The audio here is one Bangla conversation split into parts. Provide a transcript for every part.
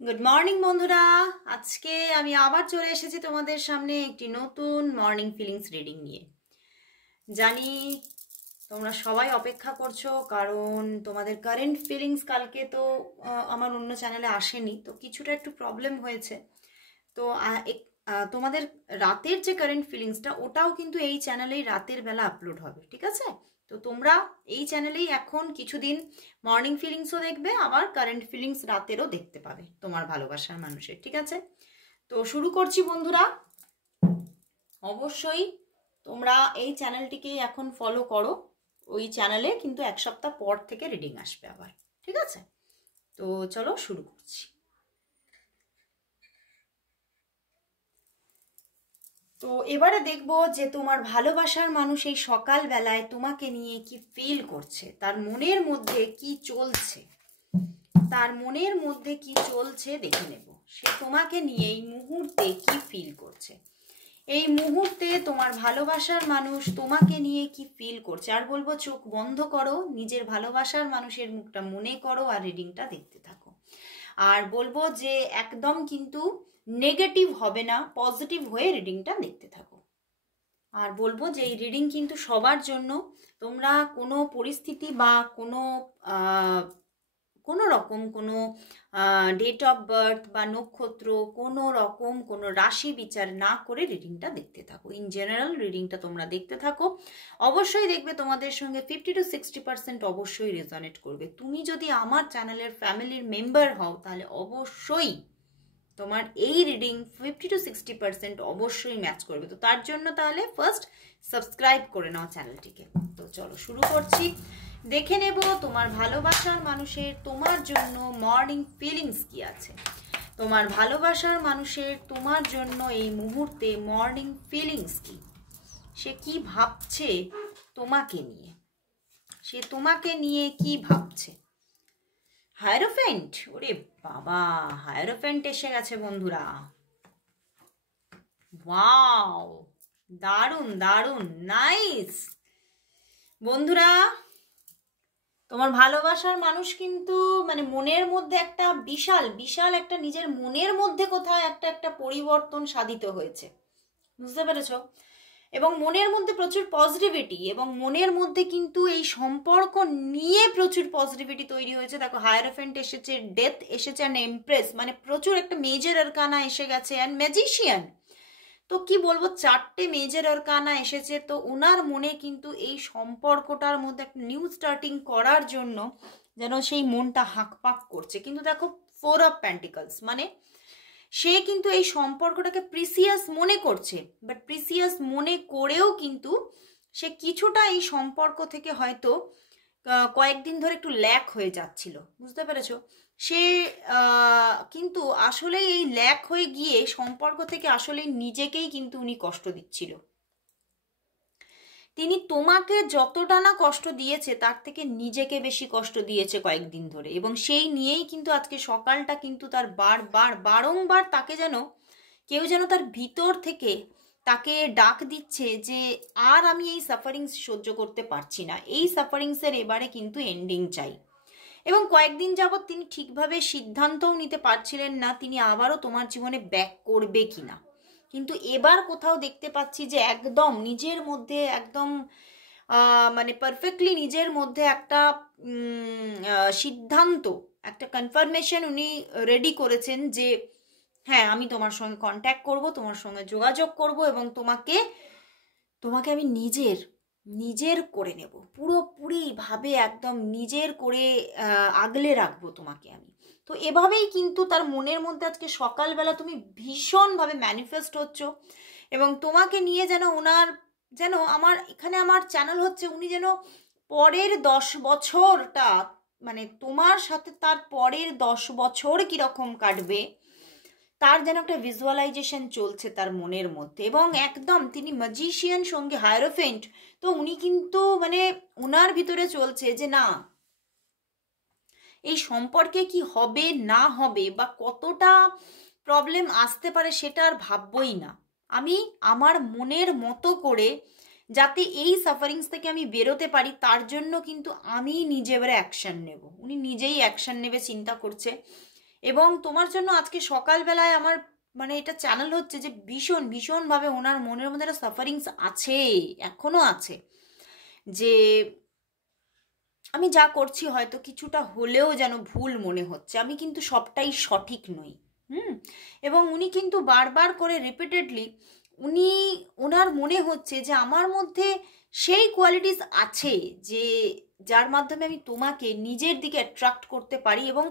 গুড মর্নিং বন্ধুরা, আজকে আমি আবার চলে এসেছি তোমাদের সামনে একটি নতুন মর্নিং ফিলিংস রিডিং নিয়ে। জানি তোমরা সবাই অপেক্ষা করছো, কারণ তোমাদের কারেন্ট ফিলিংস কালকে তো আমার অন্য চ্যানেলে আসেনি, তো কিছুটা একটু প্রবলেম হয়েছে। তো তোমাদের রাতের যে কারেন্ট ফিলিংসটা ওটাও কিন্তু এই চ্যানেলেই রাতের বেলা আপলোড হবে, ঠিক আছে? তো তোমরা এই চ্যানেলেই এখন কিছুদিন মর্নিং ফিলিংসও দেখবে, আবার কারেন্ট ফিলিংস রাতেরও দেখতে পাবে তোমার ভালোবাসার মানুষের, ঠিক আছে? তো শুরু করছি বন্ধুরা। অবশ্যই তোমরা এই চ্যানেলটিকে এখন ফলো করো, ওই চ্যানেলে কিন্তু এক সপ্তাহ পর থেকে রিডিং আসবে আবার, ঠিক আছে? তো চলো শুরু করছি। তো এবারে দেখবো যে তোমার ভালোবাসার মানুষ এই সকালবেলায় তোমাকে নিয়ে কি ফিল করছে, তার মনের মধ্যে কি চলছে, তার মনের মধ্যে কি চলছে দেখে নেব। সে তোমাকে নিয়ে এই মুহূর্তে কি ফিল করছে, এই মুহূর্তে তোমার ভালোবাসার মানুষ তোমাকে নিয়ে কি ফিল করছে। আর বলবো চোখ বন্ধ করো, নিজের ভালোবাসার মানুষের মুখটা মনে করো আর রিডিংটা দেখতে থাকো। আর বলবো যে একদম কিন্তু নেগেটিভ হবে না, পজিটিভ হয়ে রিডিংটা দেখতে থাকো। আর বলবো যে এই রিডিং কিন্তু সবার জন্য। তোমরা কোনো পরিস্থিতি বা কোনো রকম কোনো ডেট অফ বার্থ বা নক্ষত্র, কোনো রকম কোনো রাশি বিচার না করে রিডিংটা দেখতে থাকো। ইন জেনারেল রিডিংটা তোমরা দেখতে থাকো, অবশ্যই দেখবে তোমাদের সঙ্গে 50-60% অবশ্যই রেজনেট করবে। তুমি যদি আমার চ্যানেলের ফ্যামিলির মেম্বার হও তাহলে অবশ্যই তোমার এই রিডিং 50-60% অবশ্যই ম্যাচ করবে। তো তার জন্য তাহলে ফার্স্ট সাবস্ক্রাইব করে নাও চ্যানেলটিকে। তো চলো শুরু করছি, দেখে নেব তোমার ভালোবাসার মানুষের তোমার জন্য মর্নিং ফিলিংস কি আছে। তোমার ভালোবাসার মানুষের তোমার জন্য এই মুহূর্তে মর্নিং ফিলিংস কি, সে কি ভাবছে তোমাকে নিয়ে, সে তোমাকে নিয়ে কি ভাবছে। হায়ারোফেন্ট, ওরে বাবা, হায়ারোফেন্ট এসে গেছে বন্ধুরা। ওয়াও, দারুণ দারুণ, নাইস বন্ধুরা। তোমার ভালোবাসার মানুষ কিন্তু মানে মনের মধ্যে একটা বিশাল বিশাল একটা নিজের মনের মধ্যে কোথায় একটা পরিবর্তন সাধিত হয়েছে, বুঝতে পেরেছো? এবং মনের মধ্যে প্রচুর পজিটিভিটি, এবং মনের মধ্যে কিন্তু এই সম্পর্ক নিয়ে প্রচুর পজিটিভিটি তৈরি হয়েছে। দেখো হায়ারোফেন্ট এসেছে, ডেথ এসেছে, অ্যান্ড এমপ্রেস, মানে প্রচুর একটা মেজর আরকানা এসে গেছে, অ্যান্ড ম্যাজিশিয়ান। তো কি বলবো, 4টে মেজর আরকানা এসেছে। তো ওনার মনে কিন্তু এই সম্পর্কটার মধ্যে একটা নিউ স্টার্টিং করার জন্য যেন সেই মনটা হাঁকপাক করছে। কিন্তু দেখো 4 অফ পেন্টিকলস, মানে সে কিন্তু এই সম্পর্কটাকে প্রিসিয়াস মনে করছে, বাট প্রিসিয়াস মনে করেও কিন্তু সে কিছুটা এই সম্পর্ক থেকে হয়তো কয়েকদিন ধরে একটু ল্যাক হয়ে যাচ্ছিল, বুঝতে পেরেছো? সে কিন্তু আসলে এই ল্যাক হয়ে গিয়ে সম্পর্ক থেকে আসলে নিজেকেই কিন্তু উনি কষ্ট দিচ্ছিল। তিনি তোমাকে যতটা না কষ্ট দিয়েছে তার থেকে নিজেকে বেশি কষ্ট দিয়েছে কয়েকদিন ধরে, এবং সেই নিয়েই কিন্তু আজকে সকালটা কিন্তু তার বারংবার তাকে যেন কেউ যেন তার ভিতর থেকে তাকে ডাক দিচ্ছে যে আর আমি এই সাফারিংস সহ্য করতে পারছি না, এই সাফারিংসের এবারে কিন্তু এন্ডিং চাই। এবং কয়েকদিন যাবৎ তিনি ঠিকভাবে সিদ্ধান্তও নিতে পারছিলেন না তিনি আবারও তোমার জীবনে ব্যাক করবে কিনা। কিন্তু এবার কোথাও দেখতে পাচ্ছি যে একদম নিজের মধ্যে একদম মানে পারফেক্টলি নিজের মধ্যে একটা সিদ্ধান্ত, একটা কনফার্মেশন উনি রেডি করেছেন যে হ্যাঁ আমি তোমার সঙ্গে কন্ট্যাক্ট করব, তোমার সঙ্গে যোগাযোগ করব, এবং তোমাকে আমি নিজের করে নেব, পুরোপুরিভাবে একদম নিজের করে আগলে রাখবো তোমাকে আমি। তো এভাবেই কিন্তু তার মনের মধ্যে আজকে সকালবেলা তুমি ভীষণভাবে ম্যানিফেস্ট হচ্ছ, এবং তোমাকে নিয়ে যেন ওনার যেন আমার এখানে আমার চ্যানেল হচ্ছে উনি যেন পরের 10 বছরটা, মানে তোমার সাথে তার পরের 10 বছর কিরকম কাটবে তার যেন একটা ভিজুয়ালাইজেশন চলছে তার মনের মধ্যে। এবং একদম তিনি ম্যাজিশিয়ান সঙ্গে হায়ারোফেন্ট, তো উনি কিন্তু মানে ওনার ভিতরে চলছে যে না এই সম্পর্কে কি হবে না হবে বা কতটা প্রবলেম আসতে পারে সেটা আর ভাববই না, আমি আমার মনের মতো করে যাতে এই সাফারিংস থেকে আমি বেরোতে পারি তার জন্য কিন্তু আমি নিজে এবারে অ্যাকশন নেব। উনি নিজেই অ্যাকশন নেবে চিন্তা করছে, এবং তোমার জন্য আজকে সকালবেলায় আমার মানে এটা চ্যানেল হচ্ছে যে ভীষণভাবে ওনার মনের মধ্যে একটা সাফারিংস আছে, এখনো আছে, যে আমি যা করছি হয়তো কিছুটা হলেও যেন ভুল মনে হচ্ছে, আমি কিন্তু সবটাই সঠিক নই। এবং উনি কিন্তু বারবার করে রিপিটেডলি ওনার মনে হচ্ছে যে আমার মধ্যে সেই কোয়ালিটিস আছে যে যার মাধ্যমে আমি তোমাকে নিজের দিকে অ্যাট্রাক্ট করতে পারি এবং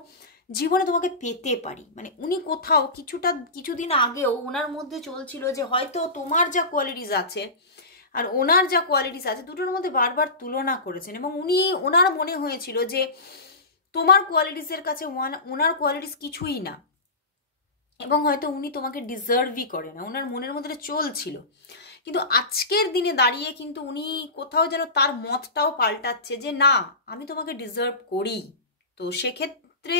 জীবনে তোমাকে পেতে পারি। মানে উনি কোথাও কিছুদিন আগেও ওনার মধ্যে চলছিল যে হয়তো তোমার যা কোয়ালিটিস আছে আর ওনার যা কোয়ালিটিস আছে দুটোর মধ্যে বারবার তুলনা করেছেন, এবং ওনার মনে হয়েছিল যে তোমার কোয়ালিটিসের কাছে ওনার কোয়ালিটিস কিছুই না, এবং হয়তো উনি তোমাকে ডিজার্ভই করে না, ওনার মনের মধ্যে চলছিল। কিন্তু আজকের দিনে দাঁড়িয়ে কিন্তু উনি কোথাও যেন তার মতটাও পাল্টাচ্ছে যে না, আমি তোমাকে ডিজার্ভ করি। তো সেক্ষেত্রে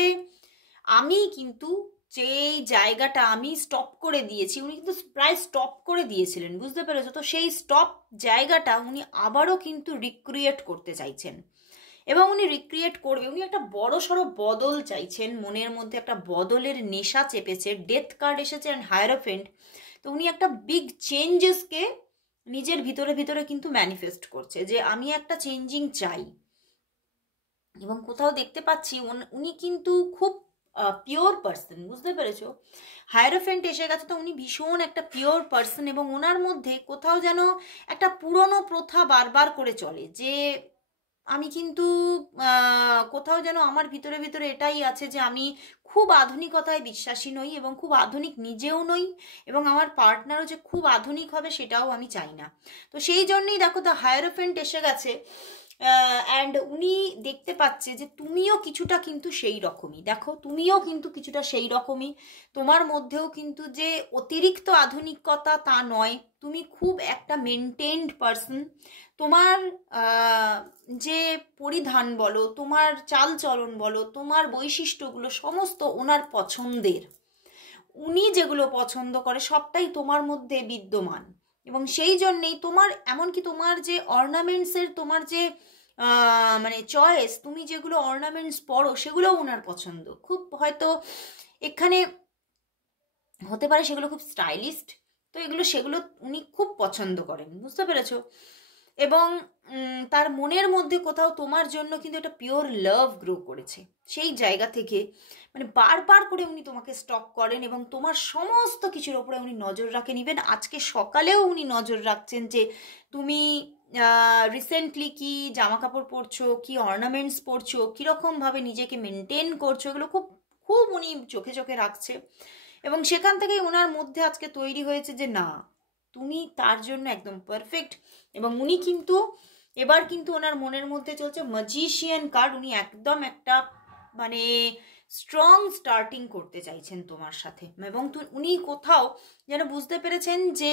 আমি কিন্তু যেই জায়গাটা আমি স্টপ করে দিয়েছি, উনি কিন্তু প্রায় স্টপ করে দিয়েছিলেন, বুঝতে পেরেছো? তো সেই স্টপ জায়গাটা উনি আবারও কিন্তু রিক্রিয়েট করতে চাইছেন, এবং উনি রিক্রিয়েট করবে। উনি একটা বড় সড়ো বদল চাইছেন, মনের মধ্যে একটা বদলের নেশা চেপেছে, ডেথ কার্ড এসেছে অ্যান্ড হায়ারোফেন্ট। তো উনি একটা বিগ চেঞ্জেসকে নিজের ভিতরে কিন্তু ম্যানিফেস্ট করছে যে আমি একটা চেঞ্জিং চাই। এবং কোথাও দেখতে পাচ্ছি উনি কিন্তু খুব পিওর পার্সন, বুঝতে পেরেছো? হায়ারোফেন্ট এসে গেছে, তো উনি ভীষণ একটা পিওর পার্সন, এবং ওনার মধ্যে কোথাও যেন একটা পুরনো প্রথা বারবার করে চলে যে আমি কিন্তু কোথাও যেন আমার ভিতরে এটাই আছে যে আমি খুব আধুনিকতায় বিশ্বাসী নই, এবং খুব আধুনিক নিজেও নই, এবং আমার পার্টনারও যে খুব আধুনিক হবে সেটাও আমি চাই না। তো সেই জন্যই দেখো দ্য হায়ারোফেন্ট এসে গেছে, অ্যান্ড উনি দেখতে পাচ্ছে যে তুমিও কিছুটা কিন্তু সেই রকমই, দেখো তুমিও কিন্তু কিছুটা সেই রকমই, তোমার মধ্যেও কিন্তু যে অতিরিক্ত আধুনিকতা তা নয়, তুমি খুব একটা মেনটেন্ড পার্সন। তোমার যে পরিধান বলো, তোমার চালচলন বলো, তোমার বৈশিষ্ট্যগুলো সমস্ত ওনার পছন্দের, উনি যেগুলো পছন্দ করে সবটাই তোমার মধ্যে বিদ্যমান। এবং সেই জন্যেই তোমার এমনকি তোমার যে অর্নামেন্টসের তোমার যে মানে চয়েস, তুমি যেগুলো অর্নামেন্টস পরো সেগুলোও ওনার পছন্দ। খুব হয়তো এখানে হতে পারে সেগুলো খুব স্টাইলিস্ট, তো সেগুলো উনি খুব পছন্দ করেন, বুঝতে পেরেছো? এবং তার মনের মধ্যে কোথাও তোমার জন্য কিন্তু একটা পিওর লাভ গ্রো করেছে। সেই জায়গা থেকে মানে বারবার করে উনি তোমাকে স্টক করেন, এবং তোমার সমস্ত কিছুর ওপরে উনি নজর রাখেন। ইভেন আজকে সকালেও উনি নজর রাখছেন যে তুমি রিসেন্টলি কি জামা কাপড় পরছো, কি অর্নামেন্টস পরছো, কীরকমভাবে নিজেকে মেনটেন করছো, এগুলো খুব খুব উনি চোখে রাখছে। এবং সেখান থেকেই ওনার মধ্যে আজকে তৈরি হয়েছে যে না, তুমি তার জন্য একদম পারফেক্ট। এবং উনি কিন্তু এবার কিন্তু ওনার মনের মধ্যে চলছে ম্যাজিশিয়ান কার্ড, উনি একদম একটা মানে স্ট্রং স্টার্টিং করতে চাইছেন তোমার সাথে। এবং উনি কোথাও যেন বুঝতে পেরেছেন যে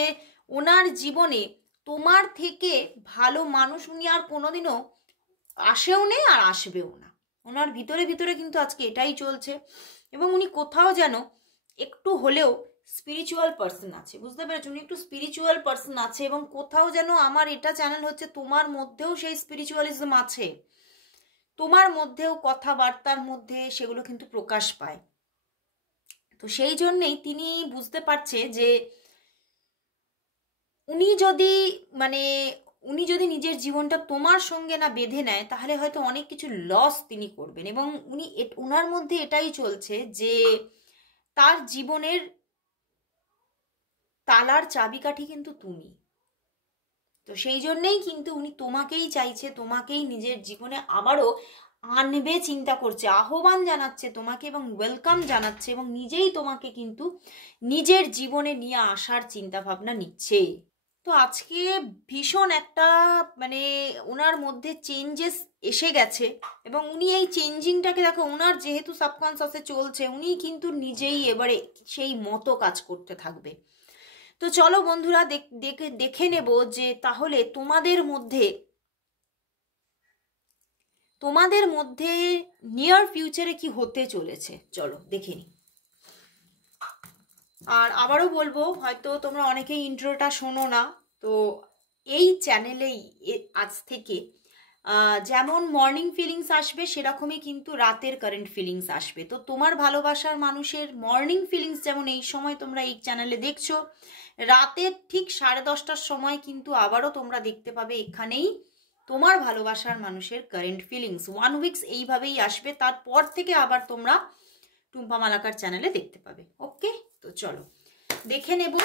ওনার জীবনে তোমার থেকে ভালো মানুষ উনি আর কোনোদিনও আসেও নেই আর আসবেও না। ওনার ভিতরে কিন্তু আজকে এটাই চলছে, এবং উনি কোথাও যেন একটু হলেও স্পিরিচুয়াল পার্সন আছে, বুঝতে পেরেছো? উনি একটু স্পিরিচুয়াল পার্সন আছে, এবং কোথাও যেন আমার এটা চ্যানেল হচ্ছে তোমার মধ্যেও সেই স্পিরিচুয়ালিজম আছে, তোমার মধ্যেও কথাবার্তার মধ্যে সেগুলো কিন্তু প্রকাশ পায়। তো সেই জন্যেই তিনি বুঝতে পারছে যে উনি যদি নিজের জীবনটা তোমার সঙ্গে না বেঁধে নেয় তাহলে হয়তো অনেক কিছু লস তিনি করবেন। এবং ওনার মধ্যে এটাই চলছে যে তার জীবনের তালার চাবিকাঠি কিন্তু তুমি। তো সেই জন্যেই কিন্তু উনি তোমাকেই চাইছে, তোমাকেই নিজের জীবনে আবারও আনবে চিন্তা করছে, আহ্বান জানাচ্ছে তোমাকে এবং ওয়েলকাম জানাচ্ছে, এবং নিজেই তোমাকে কিন্তু নিজের জীবনে নিয়ে আসার চিন্তা ভাবনা নিচ্ছে। তো আজকে ভীষণ একটা মানে ওনার মধ্যে চেঞ্জেস এসে গেছে, এবং উনি এই চেঞ্জিংটাকে দেখো ওনার যেহেতু সাবকনসিয়াসে চলছে, উনি কিন্তু নিজেই এবারে সেই মতো কাজ করতে থাকবে। তো চলো বন্ধুরা দেখে নেব যে তাহলে তোমাদের মধ্যে নিয়ার ফিউচারে কি হতে চলেছে, চলো দেখে নি। আর আবারও বলবো, হয়তো তোমরা অনেকেই ইন্ট্রোটা শোনো না, তো এই চ্যানেলেই আজ থেকে যেমন মর্নিং ফিলিংস আসবে সেরকমই কিন্তু রাতের কারেন্ট ফিলিংস আসবে। তো তোমার ভালোবাসার মানুষের মর্নিং ফিলিংস যেমন এই সময় তোমরা এই চ্যানেলে দেখছো, রাতের ঠিক 10:30টার সময় কিন্তু আবারও তোমরা দেখতে পাবে এখানেই তোমার ভালোবাসার মানুষের কারেন্ট ফিলিংস। 1 উইকস এইভাবেই আসবে, তারপর থেকে আবার তোমরা টুম্পা মালাকার চ্যানেলে দেখতে পাবে। ওকে, তো চলো দেখে নেব।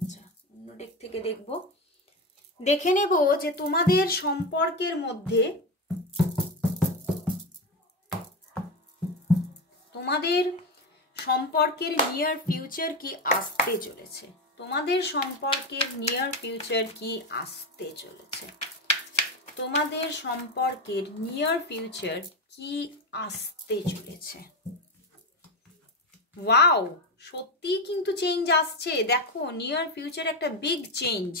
আচ্ছা, অন্য ডেক থেকে দেখে নেব যে তোমাদের সম্পর্কের মধ্যে তোমাদের সম্পর্কের নিয়ার ফিউচার কি আসতে চলেছে। তোমাদের সম্পর্কের নিয়ার ফিউচার কি আসতে চলেছে। তোমাদের সম্পর্কের নিয়ার ফিউচার কি আসতে চলেছে। ওয়াও, সত্যি কিন্তু চেঞ্জ আসছে। দেখো, নিয়ার ফিউচার একটা বিগ চেঞ্জ,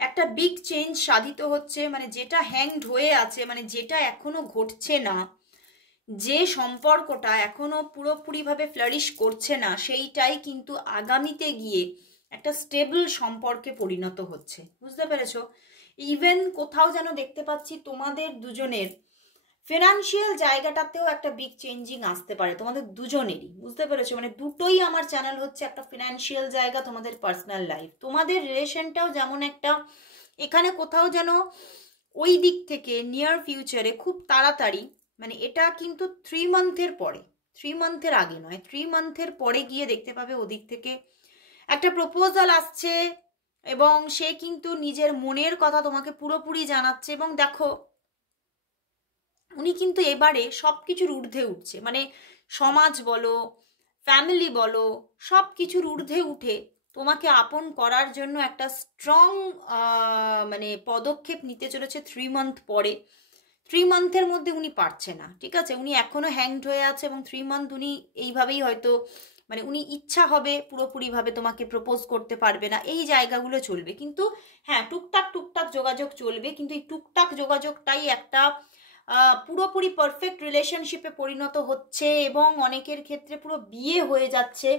একটা বিগ চেঞ্জ সাধিত হচ্ছে। মানে যেটা হ্যাংড হয়ে আছে, মানে যেটা এখনো ঘটছে না, যে সম্পর্কটা এখনো পুরোপুরিভাবে ফ্লারিশ করছে না, সেইটাই কিন্তু আগামীতে গিয়ে একটা স্টেবল সম্পর্কে পরিণত হচ্ছে। বুঝতে পেরেছো? ইভেন কোথাও যেন দেখতে পাচ্ছি তোমাদের দুজনের ফিনান্সিয়াল জায়গাটাতেও একটা বিগ চেঞ্জিং আসতে পারে তোমাদের দুজনেরই। বুঝতে পেরেছো? মানে দুটোই আমার চ্যানেল হচ্ছে একটা ফিনান্সিয়াল জায়গা, তোমাদের পার্সোনাল লাইফ, তোমাদের রিলেশনটাও যেমন একটা এখানে কোথাও যেন ওই দিক থেকে নিয়ার ফিউচারে খুব তাড়াতাড়ি, মানে এটা কিন্তু 3 মান্থের পরে, 3 মান্থের আগে নয়, 3 মান্থের পরে গিয়ে দেখতে পাবে ওদিক থেকে একটা প্রপোজাল আসছে এবং সে কিন্তু নিজের মনের কথা তোমাকে পুরোপুরি জানাচ্ছে। এবং দেখো, উনি কিন্তু এবারে সব কিছুর ঊর্ধ্বে উঠছে, মানে সমাজ বলো, ফ্যামিলি বলো, সব কিছুর ঊর্ধ্বে উঠে তোমাকে আপন করার জন্য একটা স্ট্রং মানে পদক্ষেপ নিতে চলেছে 3 মান্থ পরে। 3 মান্থের মধ্যে উনি পারছে না, ঠিক আছে, উনি এখনো হ্যাংড হয়ে আছে এবং 3 মান্থ উনি এইভাবেই হয়তো, মানে উনি ইচ্ছা হবে পুরোপুরিভাবে তোমাকে প্রপোজ করতে পারবে না, এই জায়গাগুলো চলবে। কিন্তু হ্যাঁ, টুকটাক টুকটাক যোগাযোগ চলবে, কিন্তু এই টুকটাক যোগাযোগটাই একটা পুরোপুরি পারফেক্ট রিলেশনশিপে পরিণত হচ্ছে এবং অনেকের ক্ষেত্রে পুরো বিয়ে হয়ে যাচ্ছে।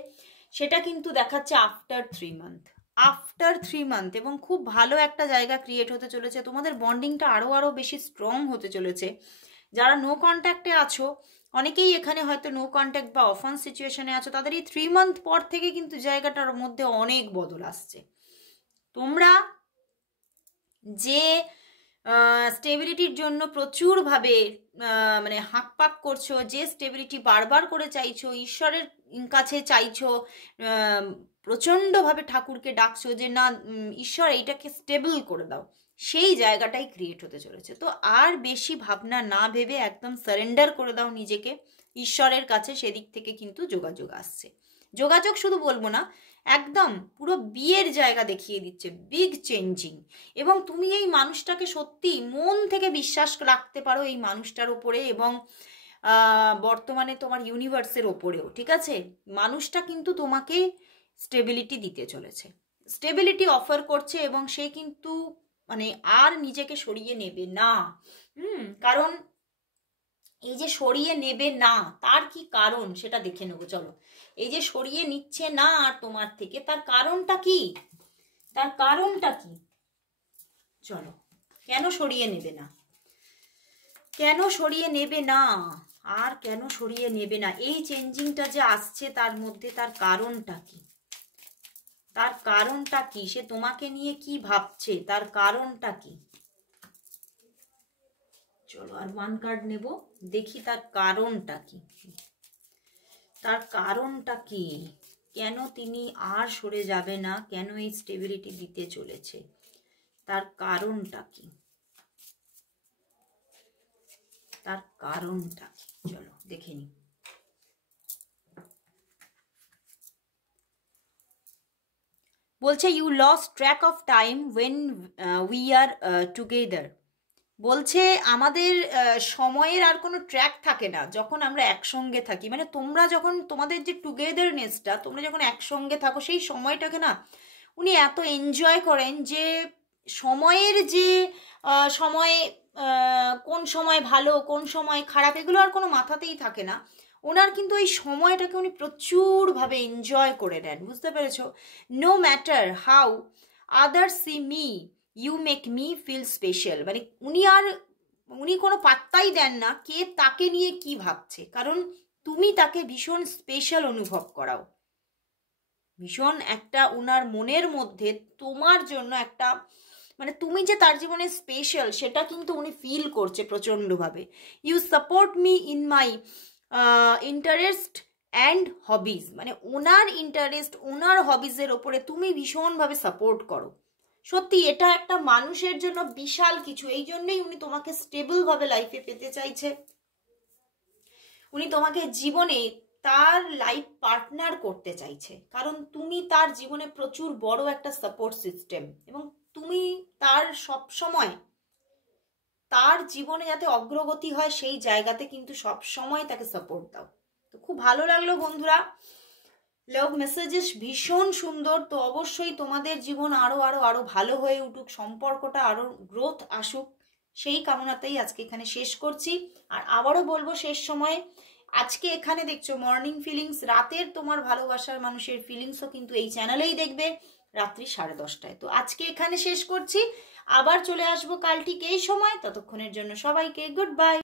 সেটা কিন্তু দেখাচ্ছে আফটার 3 মান্থ, আফটার 3 মান্থ, এবং খুব ভালো একটা জায়গা ক্রিয়েট হতে চলেছে। তোমাদের বন্ডিংটা আরও বেশি স্ট্রং হতে চলেছে। যারা নো কন্ট্যাক্টে আছো, অনেকেই এখানে হয়তো নো কন্ট্যাক্ট বা অফান সিচুয়েশনে আছো, তাদের এই 3 মান্থ পর থেকে কিন্তু জায়গাটার মধ্যে অনেক বদল আসছে। তোমরা যে স্টেবিলিটির জন্য প্রচুরভাবে মানে হাঁকপাক করছো, যে স্টেবিলিটি বারবার করে চাইছো, ঈশ্বরের কাছে চাইছো, প্রচণ্ডভাবে ঠাকুরকে ডাকছো যে না ঈশ্বর এইটাকে স্টেবল করে দাও, সেই জায়গাটাই ক্রিয়েট হতে চলেছে। তো আর বেশি ভাবনা না ভেবে একদম সারেন্ডার করে দাও নিজেকে ঈশ্বরের কাছে, সেদিক থেকে কিন্তু যোগাযোগ আসছে। যোগাযোগ শুধু বলবো না, একদম পুরো বিয়ের জায়গা দেখিয়ে দিচ্ছে, বিগ চেঞ্জিং। এবং তুমি এই মানুষটাকে সত্যি মন থেকে বিশ্বাস রাখতে পারো এই মানুষটার উপরে এবং বর্তমানে তোমার ইউনিভার্সের ওপরেও, ঠিক আছে। মানুষটা কিন্তু তোমাকে স্টেবিলিটি দিতে চলেছে, স্টেবিলিটি অফার করছে এবং সে কিন্তু মানে আর নিজেকে সরিয়ে নেবে না। কারণ এই যে সরিয়ে নেবে না, তার কি কারণ সেটা দেখে নেবো। চলো, এই যে সরিয়ে নিচ্ছে না আর তোমার থেকে, তার কারণটা কি, তার কারণটা কি, চলো, কেন সরিয়ে নেবে না, কেন সরিয়ে নেবে না, আর কেন সরিয়ে নেবে না, এই চেঞ্জিংটা যে আসছে তার মধ্যে তার কারণটা কি, তার কারণটা কি, সে তোমাকে নিয়ে কি ভাবছে, তার কারণটা কি। চলো আর 1 কার্ড নেব, দেখি তার কারণটা কি, তার কারণটা কি, কেন তিনি আর সরে যাবে না, কেন এই স্টেবিলিটি দিতে চলেছে, তার কারণটা কি, তার কারণটা কি, চলো দেখে নি। বলছে you lose track of time when we are together. বলছে আমাদের সময়ের আর কোনো ট্র্যাক থাকে না যখন আমরা একসঙ্গে থাকি। মানে তোমরা যখন তোমাদের যে টুগেদারনেসটা, তোমরা যখন একসঙ্গে থাকো, সেই সময়টাকে না উনি এত এনজয় করেন যে সময়ের যে সময় কোন সময় ভালো কোন সময় খারাপ এগুলো আর কোনো মাথাতেই থাকে না ওনার, কিন্তু এই সময়টাকে উনি প্রচুরভাবে এনজয় করে নেন। বুঝতে পেরেছো? No matter how others see me, you make me feel special. মানে উনি কোনো পাত্তাই দেন না কে তাকে নিয়ে কি ভাবছে, কারণ তুমি তাকে ভীষণ স্পেশাল অনুভব করাও। ভীষণ একটা উনার মনের মধ্যে তোমার জন্য একটা মানে তুমি যে তার জীবনে স্পেশাল সেটা কিন্তু উনি ফিল করছে প্রচণ্ডভাবে। You support me in my interest and hobbies. মানে ওনার ইন্টারেস্ট ওনার হবিজের ওপরে তুমি ভীষণভাবে সাপোর্ট করো। সত্যি এটা একটা মানুষের জন্য বিশাল কিছু। এই জন্যই উনি তোমাকে স্টেবলভাবে লাইফে পেতে চাইছে। উনি তোমাকে জীবনে তার লাইফ পার্টনার করতে চাইছে, কারণ তুমি তার জীবনে প্রচুর বড় একটা সাপোর্ট সিস্টেম, এবং তুমি তার সব সময় তার জীবনে যাতে অগ্রগতি হয় সেই জায়গাতে কিন্তু সব সময় তাকে সাপোর্ট দাও। তো খুব ভালো লাগলো বন্ধুরা, লাভ মেসেজেস ভীষণ সুন্দর। তো অবশ্যই তোমাদের জীবন আরো আরো আরো ভালো হয়ে উঠুক, সম্পর্কটা আরো গ্রোথ আসুক, সেই কামনাতেই আজকে এখানে শেষ করছি। আর আবারও বলবো শেষ সময়ে, আজকে এখানে দেখছো মর্নিং ফিলিংস, রাতের তোমার ভালোবাসার মানুষের ফিলিংসও কিন্তু এই চ্যানেলেই দেখবে রাত্রি 10:30টায়। তো আজকে এখানে শেষ করছি, আবার চলে আসবো কাল ঠিক এই সময়। ততক্ষণের জন্য সবাইকে গুড বাই।